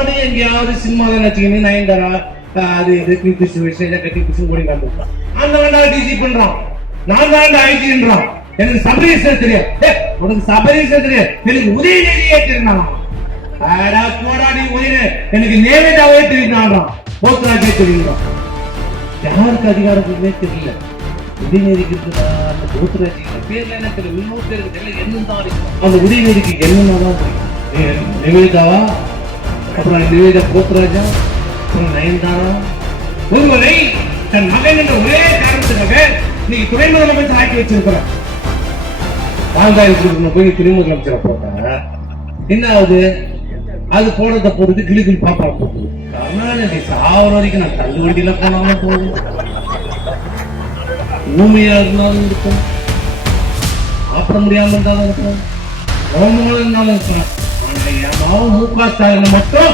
அவனே எங்கேயாவது சினிமாவில் வச்சுக்கின்னு நயன்தாரா அது கட்டி குஷி ஓடி வந்துட்டான். அந்த வேண்டாம் டிஜி பண்றான், நான் தான் ஐஜின்றான். எனக்கு சபரீசர் தெரியாது, உனக்கு சபரீசர் தெரியாது, எனக்கு உதயநிதியே தெரியும். போராடி உதய எனக்கு நேவேதாவே தெரியும், போத்ராஜே தெரியும். யாருக்கு அதிகாரத்துக்குமே தெரியல. உதயநிதிக்கு இருக்குதா அந்த போத்ராஜி பேர்ல என்ன தெரியல, இன்னொரு பேருக்கு தெரியல, என்னதான் இருக்கும். அந்த உதயநிதிக்கு என்னதான் தெரியும், நிவேதாவா, அப்புறம் நிவேதா போத்ராஜா, அப்புறம் நயன்தாரா. ஒருவரை தன் மகன் என்ற ஒரே காரணத்துக்காக நீங்க துணை முதலமைச்சர் ஆக்கி வச்சிருக்கிற வாழ்ந்தாய் போய் துணை முதலமைச்சரை போட்டாங்க. என்ன ஆகுது, அது போனதை பொறுத்து கிளிகிளி பாப்பா போகுது. கருணாநிதி சாவர வரைக்கும் நான் தள்ளு வண்டியில போனாலும் போகும், பூமியா இருந்தாலும் இருக்கும், சாப்பிட முடியாம இருந்தாலும் இருக்கும், ரோமங்களும் இருந்தாலும் இருக்கும். மு.க. ஸ்டாலின் மட்டும்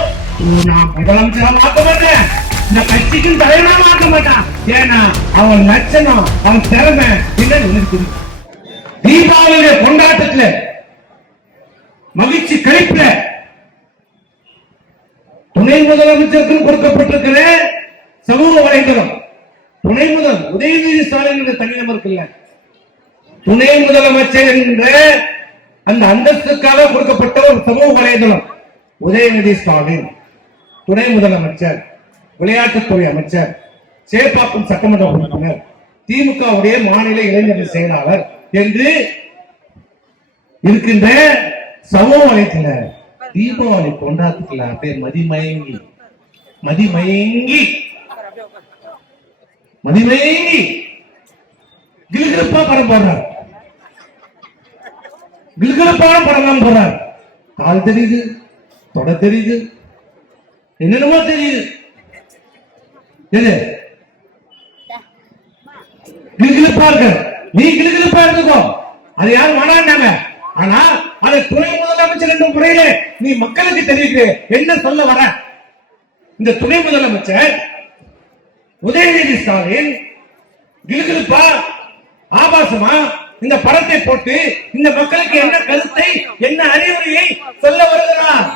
நான் முதலமைச்சரா மாற்ற மாட்டேன், இந்த கட்சிக்கு தலைவனா மாற்ற மாட்டான். ஏன்னா அவன் லட்சணம், அவன் திறமை என்ன. தீபாவளியுடைய கொண்டாட்டத்துல மகிழ்ச்சி கழிப்புல துணை முதலமைச்சருக்கு கொடுக்கப்பட்டிருக்கிற சமூக வலைதளம், துணை முதல் உதயநிதி ஸ்டாலின் என்ற தனிநபருக்கு இல்ல, துணை முதலமைச்சர் என்ற அந்த அந்தஸ்துக்காக கொடுக்கப்பட்ட ஒரு சமூக வலைதளம். உதயநிதி ஸ்டாலின் துணை முதலமைச்சர், விளையாட்டுத்துறை அமைச்சர், சேப்பாக்கம் சட்டமன்ற உறுப்பினர், திமுகவுடைய மாநில இளைஞர் செயலாளர் என்று இருக்கின்ற சமூக வலைத்தள தீபாவளி கொண்டாட்டத்துல பேர் மதிமயங்கி மதிமயங்கி மதிமயங்கி கிலுகிலுப்பா படம் போடுறார், கிலுகிலுப்பான படம் போடுறார். கால் தெரியுது, தொட தெரியுது, என்னென்னமோ தெரியுது. கிலுகிலுப்பா இருக்க, நீ கிலுகிலுப்பா இருந்துக்கோ, அது யாரும் வேணாண்டாங்க. ஆனா அதை துணை முதலமைச்சர் என்ற முறையில நீ மக்களுக்கு தெரிவிக்க என்ன சொல்ல வர? இந்த துணை முதலமைச்சர் உதயநிதி ஸ்டாலின் கிலுகிலுப்பா ஆபாசமா இந்த படத்தை போட்டு இந்த மக்களுக்கு என்ன கருத்தை, என்ன அறிவுரையை சொல்ல வருகிறார்?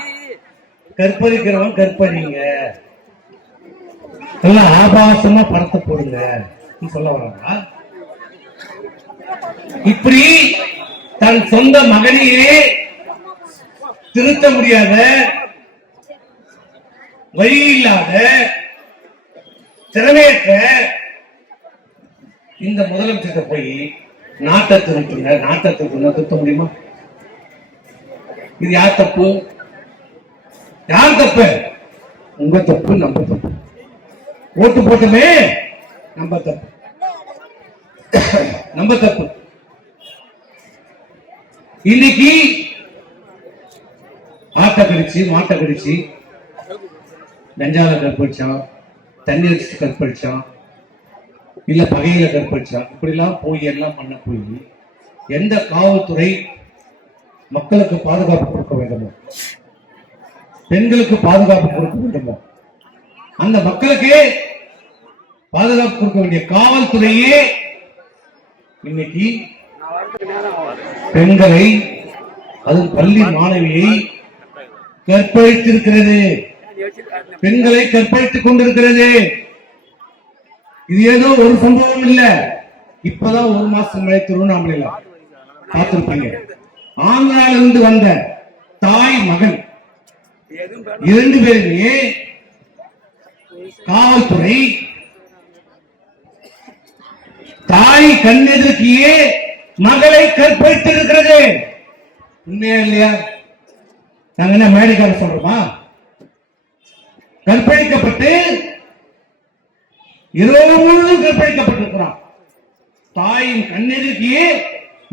கற்பழிக்கிறவன் கற்பழிங்க, ஆபாசமா படத்தை போடுங்க சொல்ல வர்றாங்க. இப்படி தன் சொந்த மகனையே திருத்த முடியாத, வழி இல்லாத, திறமையற்ற இந்த முதலமைச்சர் போய் நாட்டை திருத்துங்க, நாட்டை திருத்த முடியுமா? இது யார் தப்பு? யார் தப்பு? உங்க தப்பு, நம்ம தப்பு. ஓட்டு போட்டுமே நம்ம தப்பு, நம்ம தப்பு. இன்னைக்கு ஆட்டை கடிச்சு, மாட்டை கடிச்சு, கஞ்சால கற்பழிச்சான், தண்ணி அடிச்சு கற்பழிச்சான், இல்ல பகையில கற்பழிச்சான், இப்படி எல்லாம் போய் எல்லாம் பண்ண போய் எந்த காவல்துறை மக்களுக்கு பாதுகாப்பு கொடுக்க வேண்டுமோ, பெண்களுக்கு பாதுகாப்பு கொடுக்க வேண்டுமோ, அந்த மக்களுக்கு பாதுகாப்பு கொடுக்க வேண்டிய காவல்துறையே இன்னைக்கு பெண்களை, அது பள்ளி மாணவியை கற்பழித்திருக்கிறது, பெண்களை கற்பழித்துக் கொண்டிருக்கிறது. இது ஏதோ ஒரு சம்பவம் இல்ல, இப்பதான் ஒரு மாசம் முன்னாடி திருவண்ணாமலையில பார்த்திருப்பீங்க. ஆந்திராவிலிருந்து வந்த தாய் மகன் 2 பேருமே காவல்துறை தாய் கண்ணெதிர்க்கியே மகளை கற்பழித்திருக்கிறது. உண்மையா இல்லையா? நாங்க என்ன மேடைக்கார சொல்றோமா? கற்பழிக்கப்பட்டு இரவு முழுவதும் கற்பழிக்கப்பட்டிருக்கிறான். தாயின் கண்ணெதிர்க்கியே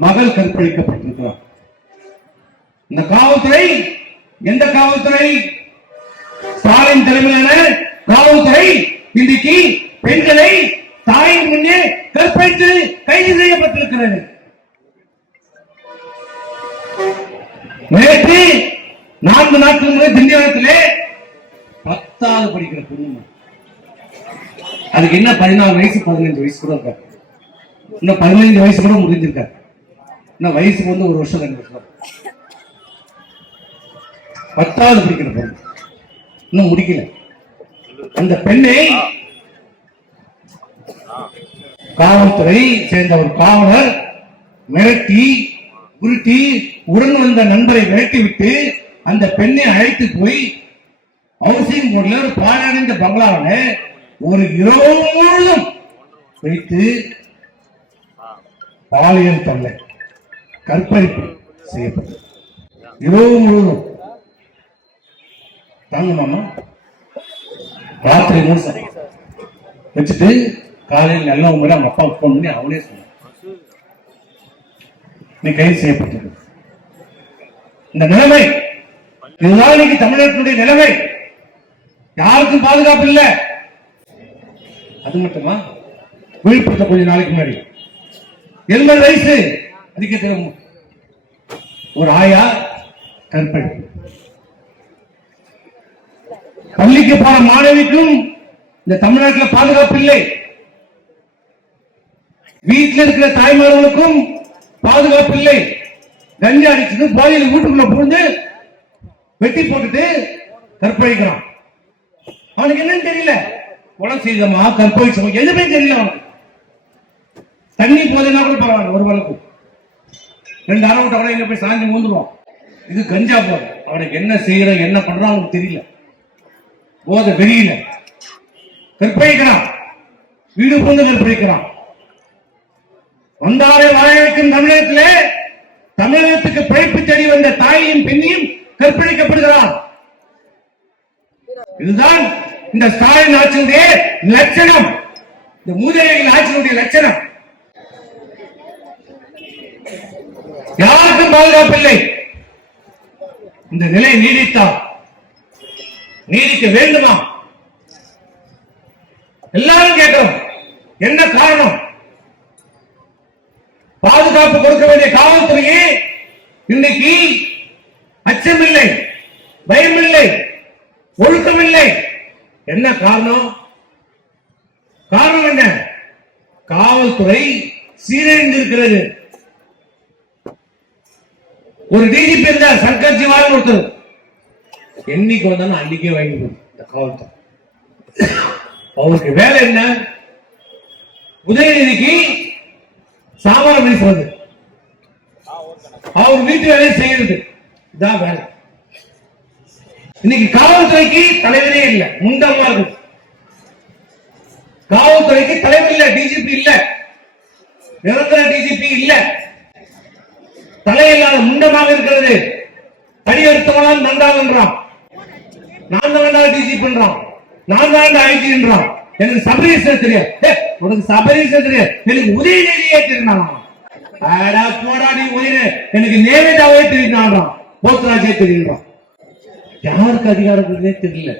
மகள் கற்பழிக்கப்பட்டிருக்கிறார். இந்த காவல்துறை எந்த காவல்துறை? ஸ்டாலின் தலைமையிலான காவல்துறை இன்றைக்கு பெண்களை தாயின் முன்னே கற்பழித்து கைது செய்யப்பட்டிருக்கிறது. நேற்று 4 நாட்கள் முறை திண்டிவனத்திலே 10வது படிக்கிற பொண்ணு, அதுக்கு என்ன 14 வயசு 15 வயசு கூட இருக்காரு, இன்னும் 15 வயசு கூட முடிஞ்சிருக்காரு, இன்னும் வயசுக்கு வந்து 1 வருஷம் 2 வருஷம். 10வது படிக்கிற பொண்ணு இன்னும் முடிக்கல. அந்த பெண்ணை காவல்துறை சேர்ந்த ஒரு காவலர் மிரட்டி உருட்டி உடன் வந்த நண்பரை மிரட்டி விட்டு அந்த பெண்ணை அழைத்து போய் ஹவுசிங் போர்டில் ஒரு பாழடைந்த பங்களாவில் ஒரு இரவு முழுவதும் வைத்து பாலியல் தொல்லை கற்பழிப்பு செய்யப்பட்டது. இரவு முழுவதும் தாங்கம்மா ராத்திரி முழுசம் வச்சுட்டு காலையில் நல்ல உங்களை அவங்க அப்பா போன் பண்ணி அவனே சொன்னான் நீ கைது செய்யப்பட்டது. இந்த நிலைமை இதுதான் இன்னைக்கு தமிழகத்தினுடைய நிலைமை. யாருக்கும் பாதுகாப்பு இல்லை. அது மட்டுமா, விழுப்புரத்தை கொஞ்ச நாளைக்கு முன்னாடி 80 வயசு அதிக ஒரு ஆயா கற்பழிப்பு. பள்ளிக்கு போன மாணவிக்கும் இந்த தமிழ்நாட்டில் பாதுகாப்பு இல்லை. வீட்டில் இருக்கிற தாய்மார்களுக்கும் பாதுகாப்பு இல்லை. கஞ்சா அடிச்சது போதையில் வீட்டுக்குள்ள புகுந்து வெட்டி போட்டுட்டு கற்பழிக்கிறான். அவனுக்கு என்னன்னு தெரியல. கொலை செய்தமா கற்பழிச்சமா எதுவுமே தெரியல அவனுக்கு. தண்ணி போதுன்னா கூட பரவாயில்ல, ஒரு வழக்கு 2 அரை விட்ட கூட எங்க போய் சாஞ்சி மூந்துருவான். இது கஞ்சா போதை. அவனுக்கு என்ன செய்யற என்ன பண்றான் அவனுக்கு தெரியல. போதை வெறியில கற்பழிக்கிறான், வீடு புகுந்து கற்பழிக்கிறான். வந்தாரை வாழ வைக்கும் தமிழகத்திலே தமிழகத்துக்கு பிழைப்பு தேடி வந்த தாயையும் பெண்ணையும் கற்பழிக்கப்படுகிறார். இதுதான் இந்த ஸ்டாலின் ஆட்சியுடைய லட்சணம், இந்த மூதேவிகள் ஆட்சியுடைய லட்சணம். யாருக்கும் பாதுகாப்பு இல்லை. இந்த நிலை நீடிக்க வேண்டுமா? எல்லாரும் கேட்கிறோம், என்ன காரணம்? பாதுகாப்பு கொடுக்க வேண்டிய காவல்துறையே இன்னைக்கு அச்சமில்லை, பயமில்லை, ஒழுக்கமில்லை. என்ன காரணம்? காரணம் என்ன? காவல்துறை சீரழிந்திருக்கிறது. ஒரு டிஜிபி இருந்தார், சங்கர் ஜிவால் ஒருத்தர். என்னைக்கு வந்தாலும் அன்னைக்கே வாங்கி இந்த காவல்துறை. அவருக்கு வேலை என்ன? உதயநிதிக்கு சாமான் வீசுறது, அவர் வீட்டு வேலையை செய்யறது, இதான் வேலை. இன்னைக்கு காவல்துறைக்கு தலைவரே இல்ல, முண்டமா இருக்கு. காவல்துறைக்கு தலைவர் இல்ல, டிஜிபி இல்ல, நிரந்தர டிஜிபி இல்ல, தலையில்லாத முண்டமாக இருக்கிறது. தடி எடுத்தவனால் நன்றாகன்றான், நான் தான் டிஜிபி பண்றான், நான் தான் ஐஜி என்றான். எனக்கு சபரீசன் தெரியாது, உனக்கு சபரீசன் தெரியாது, எனக்கு உதயநிதியே தெரியும். போராடி உயிரை எனக்கு நேவேதாவே தெரியும், போத்ராஜே தெரியும். யாருக்கு அதிகாரத்திலே தெரியல.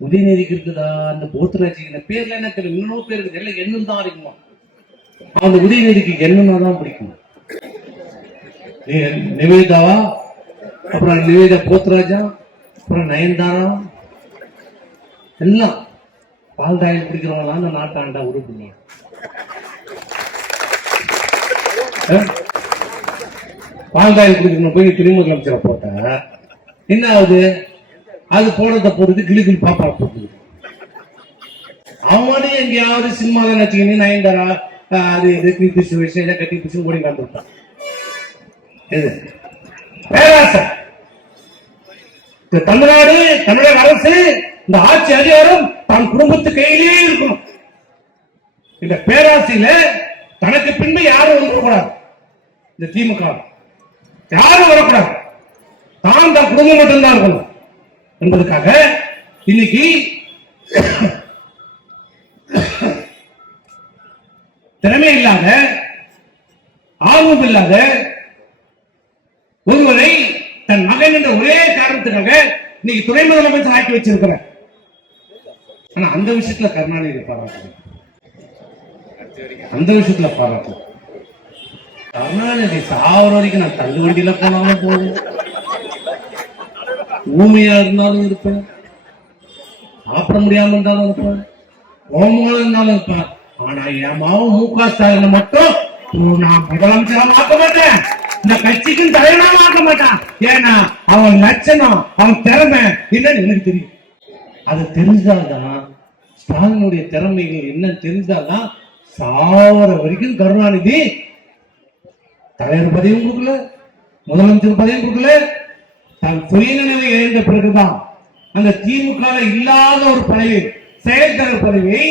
உதயநிதிக்கு இருக்குதா, அந்த போத்ராஜி பேர்ல என்ன தெரியும், இன்னொரு பேர் இருக்கு, எல்லாம் எண்ணும் தான் இருக்குமா. அந்த உதயநிதிக்கு எண்ணுன்னா தான் பிடிக்கும். நிவேதாவா, அப்புறம் நிவேதா போத்ராஜா, அப்புறம் நயன்தாரா, எல்லாம் பால் தாயில் பிடிக்கிறவங்களாம் அந்த நாட்டாண்டா உருட்டுங்க. பால் தாயில் பிடிக்கணும் போய் துணை முதலமைச்சரை போட்ட என்ன ஆகுது? அது போனதை போடுறது கிளிகிளி பாப்பா போட்டுது. அவனே எங்கேயாவது சினிமாவில் நச்சுக்கின்னு நயன்தாரா அது கட்டி பிடிச்சு ஓடி வந்துட்டான். இது பேராசை. தமிழ்நாடு, தமிழக அரசு, இந்த ஆட்சி அதிகாரம் தன் குடும்பத்து கையிலேயே இருக்கணும். இந்த பேராசையில தனக்கு பின்பு யாரும் வரக்கூடாது. இந்த திமுக யாரும் வரக்கூடாது, தான் தன் குடும்பம் மட்டும்தான் இருக்கணும் என்பதற்காக இன்னைக்கு திறமை இல்லாத, ஆர்வம் இல்லாத ஒருவரை தன் மகன் என்ற ஒரே காரணத்துக்காக இன்னைக்கு துணை முதலமைச்சர் ஆக்கி வச்சிருக்கிறேன். ஆனா அந்த விஷயத்துல கருணாநிதி பாராட்டு, அந்த விஷயத்துல பாராட்டு. கருணாநிதி சாவர வரைக்கும் நான் தள்ளு வண்டியில போனாலும் போதும், ஊமையா இருந்தாலும் இருப்பேன், சாப்பிட முடியாம இருந்தாலும் இருப்பேன், கோமால இருந்தாலும் இருப்பேன். ஆனா என் மாவும் மு.க. ஸ்டாலினை மட்டும் நான் முதலமைச்சரா மாற்ற மாட்டேன், இந்த கட்சிக்கும் தலைவனா மாற்ற மாட்டான். ஏன்னா அவன் லட்சணம், அவன் திறமை என்னன்னு எனக்கு தெரியும். அது தெரிஞ்சால்தான் ஸ்டாலினுடைய திறமைகள் என்ன தெரிஞ்சால்தான் சாவர வரைக்கும் கருணாநிதி தலைவர் பதவியும் கொடுக்கல, முதலமைச்சர் பதவியும் கொடுக்கல. தன் சுயநினைவை இழந்த பிறகுதான் அந்த திமுக இல்லாத ஒரு பதவி, செயல் தலைவர் பதவியை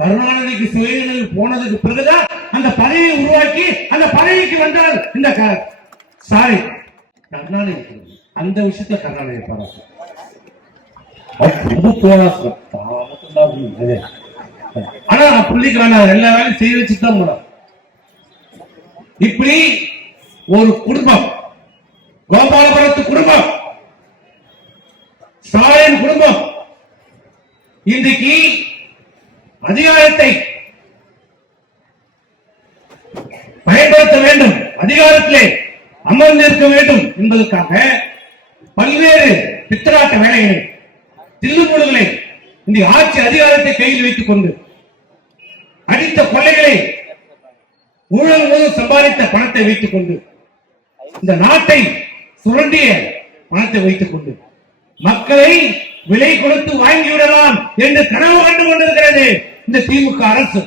கருணாநிதிக்கு சுயநினைவு போனதுக்கு பிறகுதான் அந்த பதவியை உருவாக்கி அந்த பதவிக்கு வந்தால் இந்த சாரி கருணாநிதி. அந்த விஷயத்த கருணாநிதி பாராட்டு. ஆனா புள்ளிக்கான எல்லா வேலையும் செய்ய வச்சுதான் போறான். இப்படி ஒரு குடும்பம், கோபாலபுரத்து குடும்பம், ஸ்டாலின் குடும்பம் இன்றைக்கு அதிகாரத்தை பயன்படுத்த வேண்டும், அதிகாரத்திலே அமர்ந்திருக்க வேண்டும் என்பதற்காக பல்வேறு பித்தலாட்ட வேலைகளை, தில்லுமுடுகளை, இந்த ஆட்சி அதிகாரத்தை கையில் வைத்துக் கொண்டு அடித்த கொள்ளைகளை, ஊழல் மூலம் சம்பாதித்த பணத்தை வைத்துக் கொண்டு, இந்த நாட்டை சுரண்டிய பணத்தை வைத்துக் கொண்டு மக்களை விலை கொடுத்து வாங்கிவிடலாம் என்று கனவு கண்டு கொண்டிருக்கிறது இந்த திமுக அரசு.